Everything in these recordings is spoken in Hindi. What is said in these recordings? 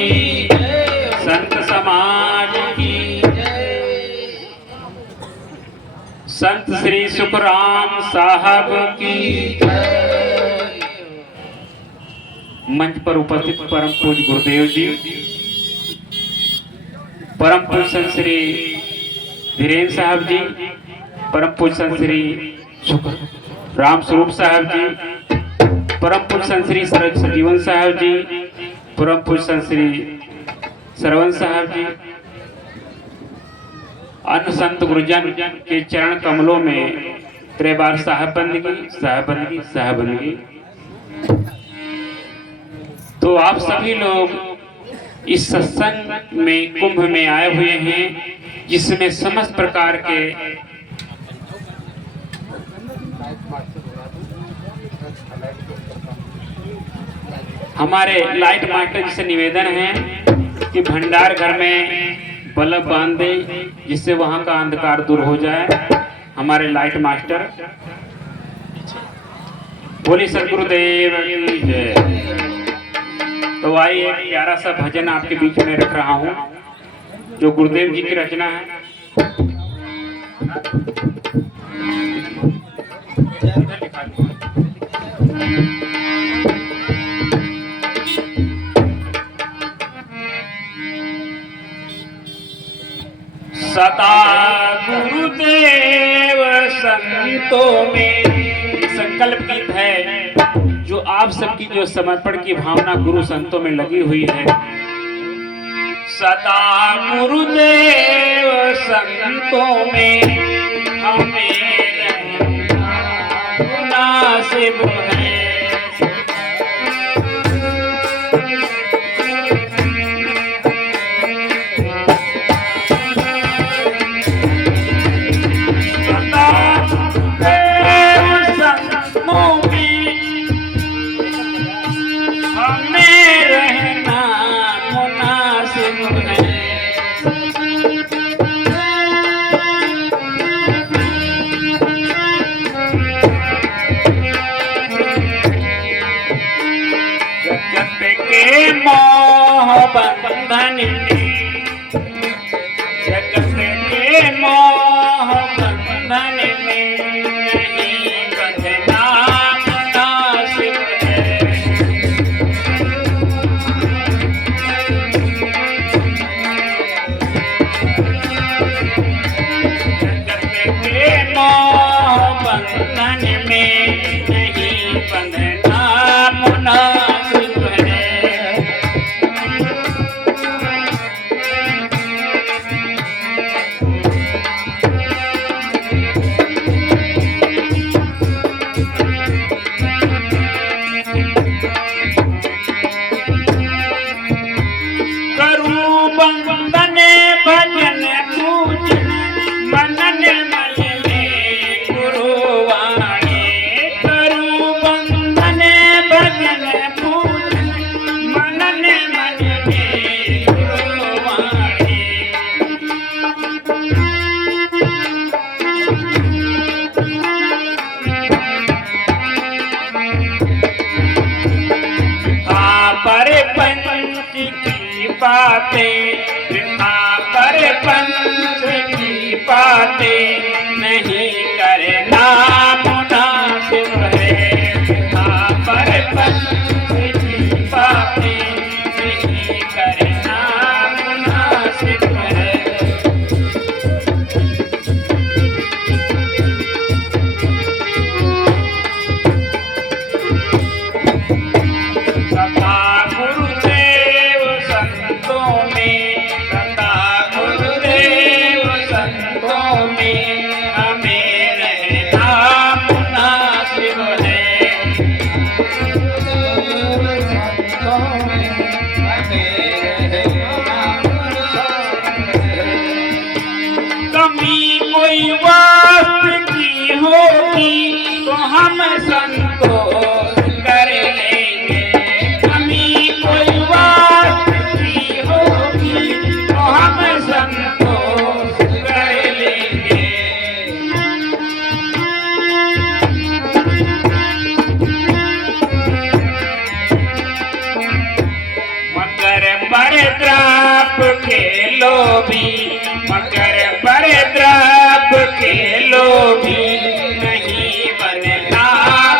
संत समाज की संत श्री सुखराम साहब की मंच पर उपस्थित परम पूज्य गुरुदेव जी, परम पूज्य संत श्री धीरेन्द्र साहब जी, परम पूज्य संत श्री राम स्वरूप साहब जी, परम पूज्य संत श्री सजीवन साहब जी, परम पूज्य संत श्री श्रवण साहब जी, अन्य संत गुरुजन के चरण कमलों में त्रिबार साहबंदगी। तो आप सभी लोग इस सत्संग में कुंभ में आए हुए हैं, जिसमें समस्त प्रकार के हमारे लाइट मास्टर जी से निवेदन है कि भंडार घर में बल्ब बांध दे, जिससे वहां का अंधकार दूर हो जाए। हमारे लाइट मास्टर, बोली सदगुरुदेव की जय। तो आइए एक प्यारा सा भजन आपके बीच में रख रहा हूं, जो गुरुदेव जी की रचना है। सदा गुरुदेव संतों में, संकल्प गीत है जो आप सबकी जो समर्पण की भावना गुरु संतों में लगी हुई है। सदा गुरुदेव संतों में हमें मुनासिब है। बंधन जगत के मोह बंधन में नहीं बंधना मुनासिब है। जगत के मोह बंधन में नहीं बंधना मुनासिब है। पर पंच की बातें नहीं करना मुनासिब है। पर पंच की बातें नहीं करना मुनासिब है। सदा गुरुदेव संतों में, सदा गुरुदेव संतों में हमें रहना पर द्राप के लोभी, मगर पर द्राप के लोभी, नहीं बनना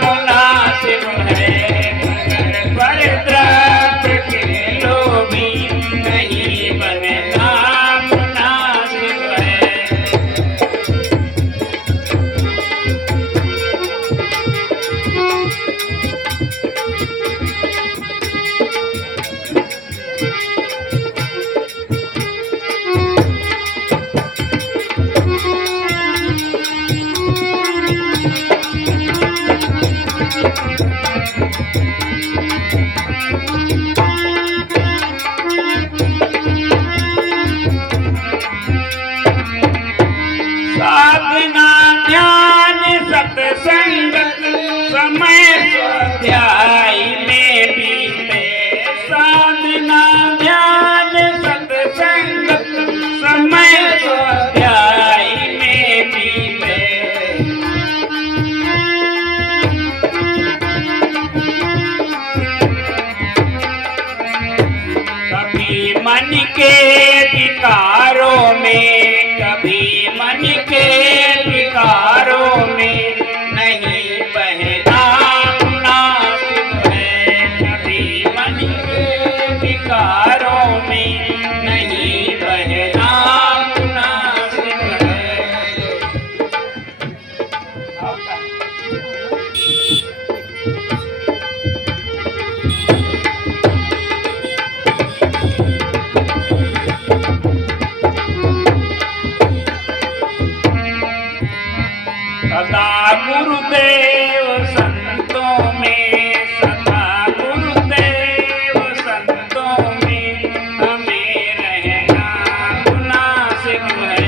मुनासिब है। मगर पर द्राप के लोभी, नहीं बनना मुनासिब है। साधना ध्यान सत्संगत समय स्वाध्याय में बीते। साधना ध्यान सत्संगत समय स्वाध्याय में बीते। कभी मन के विकारों में, कभी मन के विकारों में, नहीं बहना मुनासिब है। कभी मन के विकारों में, नहीं बहना मुनासिब है। सदा गुरुदेव संतों में, सदा गुरुदेव संतों में, हमें रहना मुनासिब है।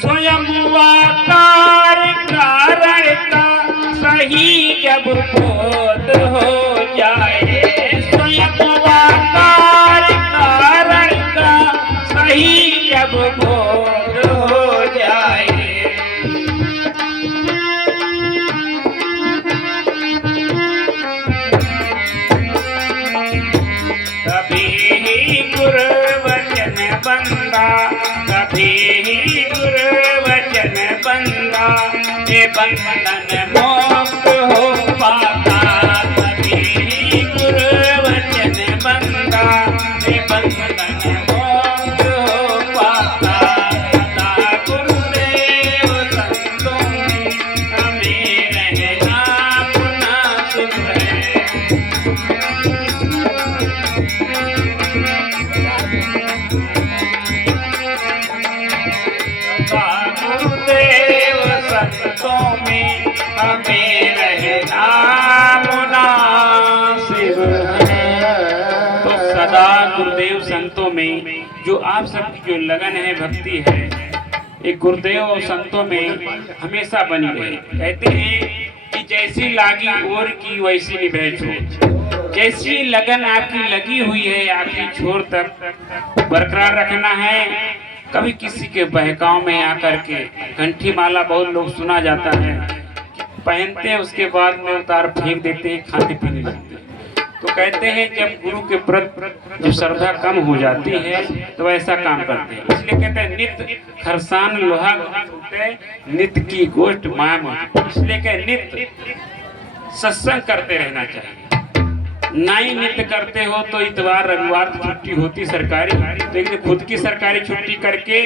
स्वयं आकार कारण का सही जब बोध हो जाए, स्वयं आकार कारण का सही जब बोध हो जाए। कभी ही गुरु वचन बंदा, कभी ही गुरु वचन बंदा, ये बंधन मोक्त हो पाता। कभी ही गुरु वचन बंदा, ये बंधन मोक्त हो पाता। सदा गुरुदेव संतों में, हमें रहना मुनासिब है। गुरुदेव संतों में, हमें रहना मुनासिब है। तो सदा गुरुदेव संतों में जो आप सबकी जो लगन है, भक्ति है, एक गुरुदेव और संतों में हमेशा बनी रहे। कहते हैं कि जैसी लागी ओर की वैसी निभे छोर। जैसी लगन आपकी लगी हुई है, आपकी छोर तक बरकरार रखना है। कभी किसी के बहकाव में आकर के घंटी माला बहुत लोग सुना जाता है, पहनते हैं उसके बाद में उतार फेंक देते हैं, खाने पीने लगते हैं। तो कहते हैं जब गुरु के प्रति जो श्रद्धा कम हो जाती है तो ऐसा काम करते हैं। इसलिए कहते हैं नित्य खरसान लोहा छूटे, नित्य की गोष्ठ माया। इसलिए कह नित्य सत्संग करते रहना चाहिए। ना ही नित्य करते हो तो इतवार रविवार तो छुट्टी होती सरकारी, तो एक दिन खुद की सरकारी छुट्टी करके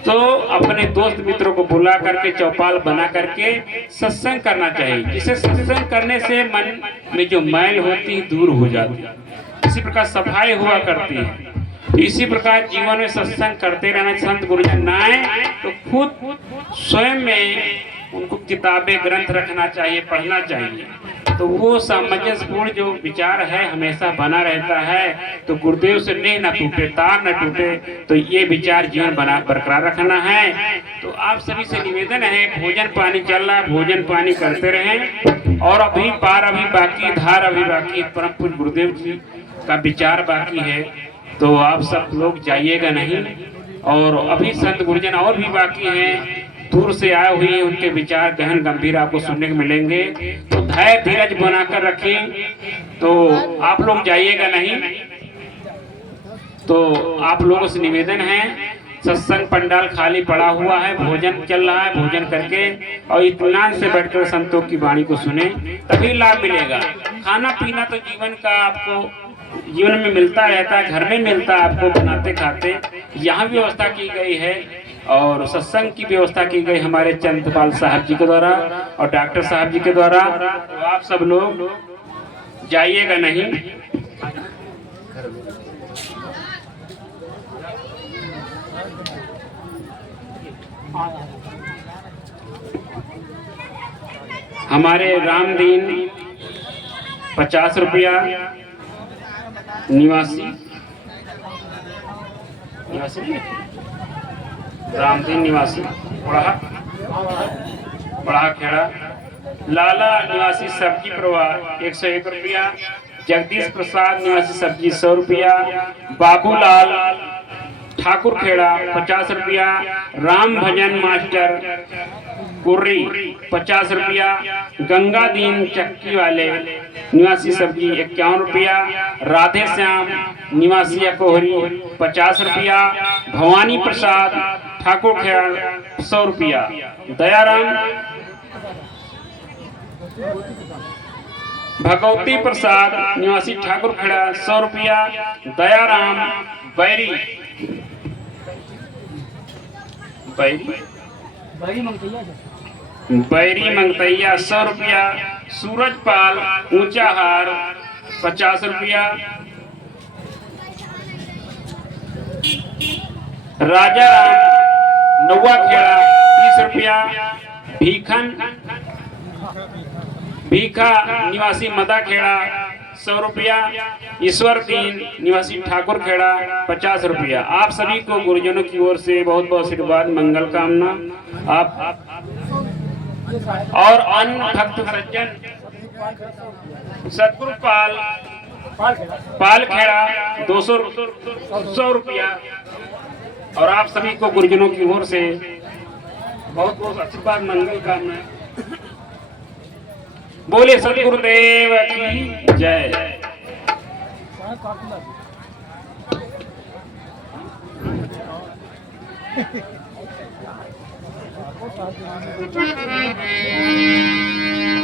तो अपने दोस्त मित्रों को बुला करके चौपाल बना करके सत्संग करना चाहिए। जिसे सत्संग करने से मन में जो मैल होती है दूर हो जाती है, इसी प्रकार सफाई हुआ करती है। तो इसी प्रकार जीवन में सत्संग करते रहना। संत गुरुजन ना आए तो खुद स्वयं में उनको किताबें ग्रंथ रखना चाहिए, पढ़ना चाहिए। तो वो सामंजस्यपूर्ण जो विचार है हमेशा बना रहता है। तो गुरुदेव से नेह न टूटे, तार न टूटे, तो ये विचार जीवन बना बरकरार रखना है। तो आप सभी से निवेदन है, भोजन पानी चल रहा है, भोजन पानी करते रहें। और अभी पार अभी बाकी, धार अभी बाकी, परम पूज्य गुरुदेव जी का विचार बाकी है। तो आप सब लोग जाइएगा नहीं, और अभी संत गुरुजन और भी बाकी हैं, दूर से आए हुए हैं, उनके विचार गहन गंभीर आपको सुनने को मिलेंगे। तो धैर्य धीरज बनाकर रखें। तो आप लोग जाइएगा नहीं, तो आप लोगों से निवेदन है, सत्संग पंडाल खाली पड़ा हुआ है, भोजन चल रहा है, भोजन करके और इत्मीनान से बैठकर संतों की वाणी को सुने, तभी लाभ मिलेगा। खाना पीना तो जीवन का आपको जीवन में मिलता रहता है, घर में मिलता है आपको बनाते खाते। यहाँ व्यवस्था की गई है और सत्संग की व्यवस्था की गई हमारे चंद्रपाल साहब जी के द्वारा और डॉक्टर साहब जी के द्वारा। तो आप सब लोग जाइएगा नहीं। हमारे रामदीन 50 रुपया निवासी रामदीन निवासी बड़ा खेड़ा, लाला निवासी सब्जी प्रवाह 101 रुपया, जगदीश प्रसाद निवासी सब्जी 100 रुपया, बाबूलाल ठाकुर खेड़ा 50 रुपया, राम भजन मास्टर कुर्री 50 रुपया, गंगा दीन चक्की वाले निवासी सब्जी 51 रुपया, राधे श्याम निवासी कोहरी 50 रुपया, भवानी प्रसाद ठाकुर खेड़ा 100 रुपया, दयाराम भगवती प्रसाद निवासी ठाकुर खेड़ा 100 रुपया, दयाराम बैरी मंगतैया 100 रुपया, सूरजपाल ऊंचाहार 50 रुपया, राजा नौवा खेड़ा 30 रुपया, भीखा निवासी मदा खेड़ा 100 रुपया, ईश्वर दीन निवासी ठाकुर खेड़ा 50 रुपया। आप सभी को गुरुजनों की ओर से बहुत बहुत आशीर्वाद मंगल कामना। आप और अन्य भक्त सज्जन सतगुरु पाल खेड़ा 200 रुपया। और आप सभी को गुरुजनों की ओर से बहुत बहुत आशीर्वाद मंगल कामना। बोले सतगुरुदेव की जय।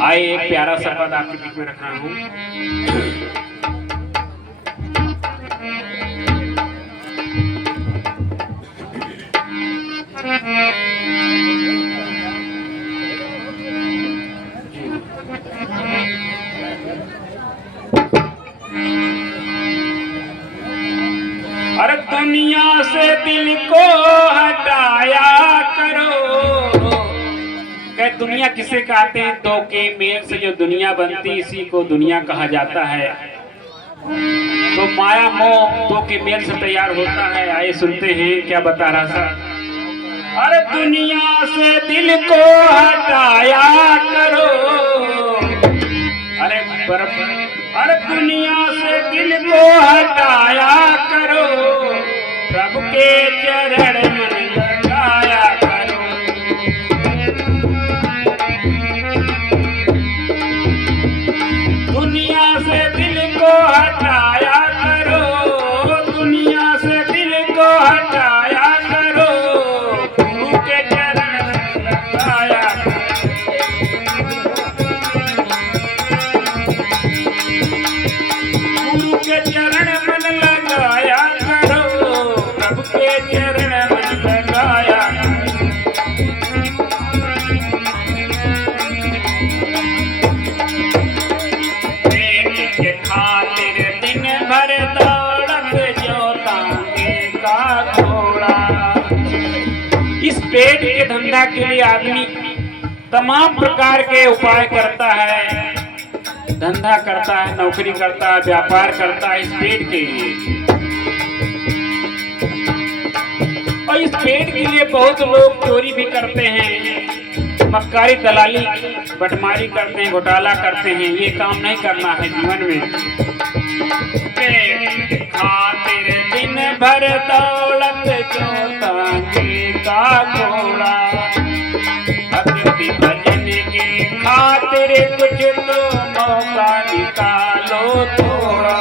आइए एक प्यारा सा पद आपके बीच में रख रहा हूँ। अरे दुनिया से दिल को हटाया करो। कह दुनिया किसे कहते हैं? दो के मेल से जो दुनिया बनती इसी को दुनिया कहा जाता है। तो माया मोह दो के मेल से तैयार होता है। आइए सुनते हैं क्या बता रहा था। अरे दुनिया से दिल को हटाया करो। अरे दुनिया से दिल को हटाया करो। प्रभु के चरण मन लगाया करो। दुनिया से दिल को हटाया करो। दुनिया से दिल को हटाया करो। प्रभु के चरण मन लगाया करो। गुरु के चरण मन लगाया करो। प्रभु के चरण मन लगाया करो। पेट के खातिर दिन भर दौड़त जो तांगे का घोड़ा। इस पेट के धंधा के लिए आदमी तमाम प्रकार के उपाय करता है। धंधा करता है, नौकरी करता है, व्यापार करता है इस पेट के लिए। और इस पेट के लिए बहुत लोग चोरी भी करते हैं, मक्कारी दलाली बटमारी करते हैं, घोटाला करते हैं। ये काम नहीं करना है जीवन में। खातिर दिन भर दौलत चौतांगे का घोड़ा। भक्ति भजन के खातिर कुछ तो मौका निकालो थोड़ा।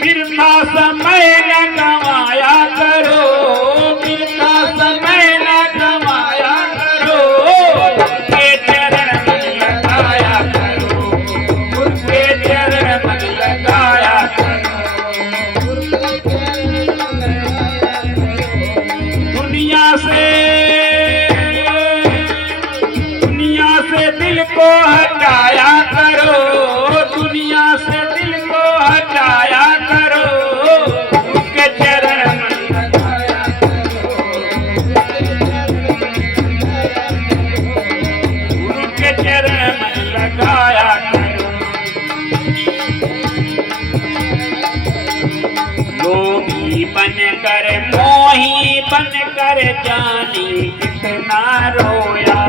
बिरथा समय न गवाया करो, बिरथा समय न गवाया करो। उनके चरण में लगाया करो, उनके चरण में लगाया करो। दुनिया से दिल को हटाया करो, दुनिया से दिल को हटाया करो। उनके चरण में लगाया करो, उनके चरण में लगाया करो। लोभी बनकर मोही बनकर जानी कितना रोया।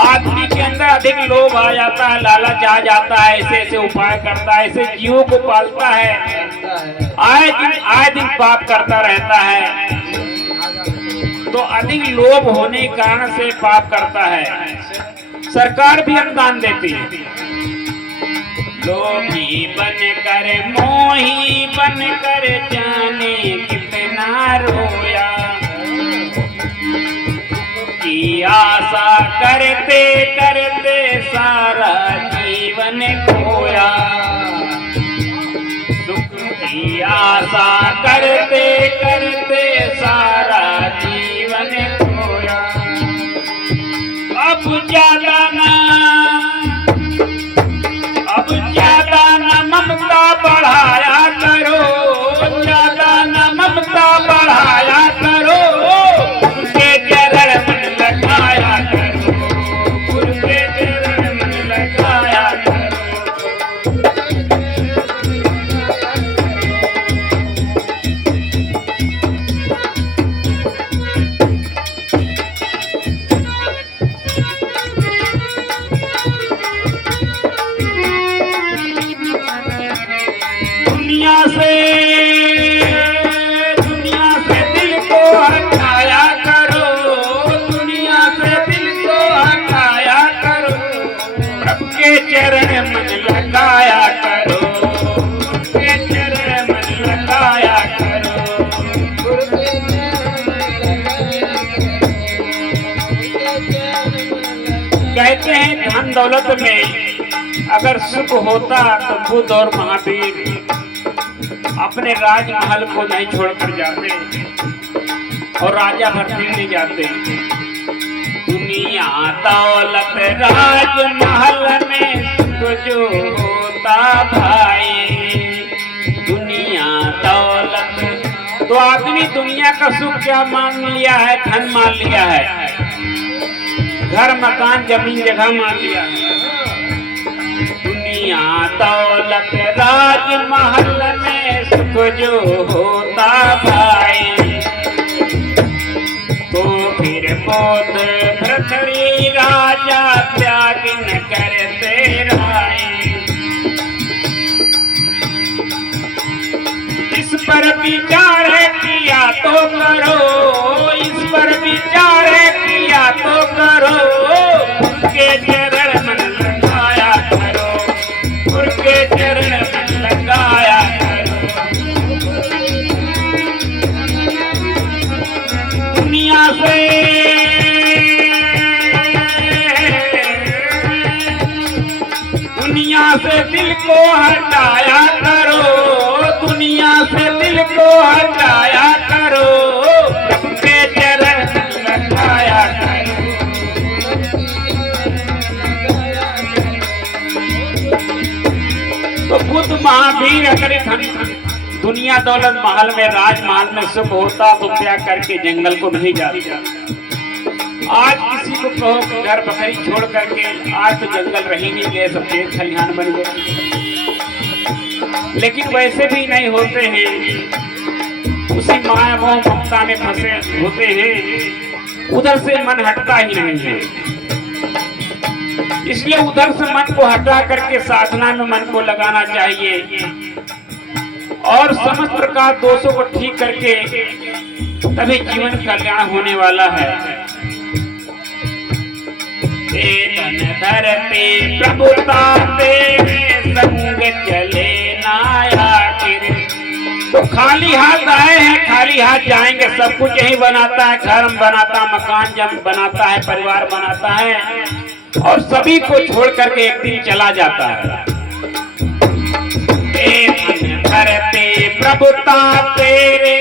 आदमी के अंदर अधिक लोभ आ जाता है, लालच आ जाता है, ऐसे ऐसे उपाय करता है, ऐसे जीवों को पालता है, आए दिन पाप करता रहता है। तो अधिक लोभ होने के कारण से पाप करता है। सरकार भी अनुदान देती है। लोभी बनकर मोही बनकर जाने कितना रोया। की आशा करते करते सारा जीवन खोया। सुख की आशा करते करते सारा जीवन खोया। अब ज्यादा न ममता बढ़ाया करो, ज्यादा न ममता बढ़ाया करो। उनके चरण में लगाया करो, उनके चरण में लगाया करो। दुनिया से दिल को हटाया करो, दुनिया से दिल को हटाया करो। प्रभु के चरण में लगाया करो, के चरण में लगाया करो। कहते हैं धन दौलत में अगर सुख होता तो बुद्ध और महावीर अपने राजमहल को नहीं छोड़कर जाते और राजा भर नहीं जाते। दुनिया दौलत राजमहल में सुख जो होता भाई, दुनिया दौलत। तो आदमी दुनिया का सुख क्या मान लिया है? धन मान लिया है, घर मकान जमीन जगह मान लिया है। दुनिया दौलत राजमहल में सुख जो होता भाई, तो फिर बोध पृथ्वी राजा त्याग न करते राय। इस पर विचार किया तो करो, इस पर विचार किया तो करो। उनके चरण में लगाया करो, उनके चरण में लगाया करो। दुनिया से दिल को हटाया करो, दुनिया से दिल को हटाया करो। उनके चरण में लगाया करो। तो बुद्ध महावीर अगर दुनिया दौलत महल में राजमहल में सुख होता तो त्याग करके जंगल को नहीं जाता। आज किसी को कहो कि घर बकरी छोड़ करके, आज तो जंगल रह ही नहीं गए, सब खेत खलिहान बन गए। लेकिन वैसे भी नहीं होते हैं, उसी माया मोह ममता में फंसे होते हैं, उधर से मन हटता ही नहीं है। इसलिए उधर से मन को हटा करके साधना में मन को लगाना चाहिए और समस्त प्रकार दोषों को ठीक करके तभी जीवन कल्याण होने वाला है। धन धरती प्रभुता तेरे संग चले ना आखिर। तो खाली हाथ आए हैं, खाली हाथ जाएंगे। सब कुछ यही बनाता है, घर बनाता, मकान जब बनाता है, परिवार बनाता है और सभी को छोड़ करके एक दिन चला जाता है। धरती प्रभुता तेरे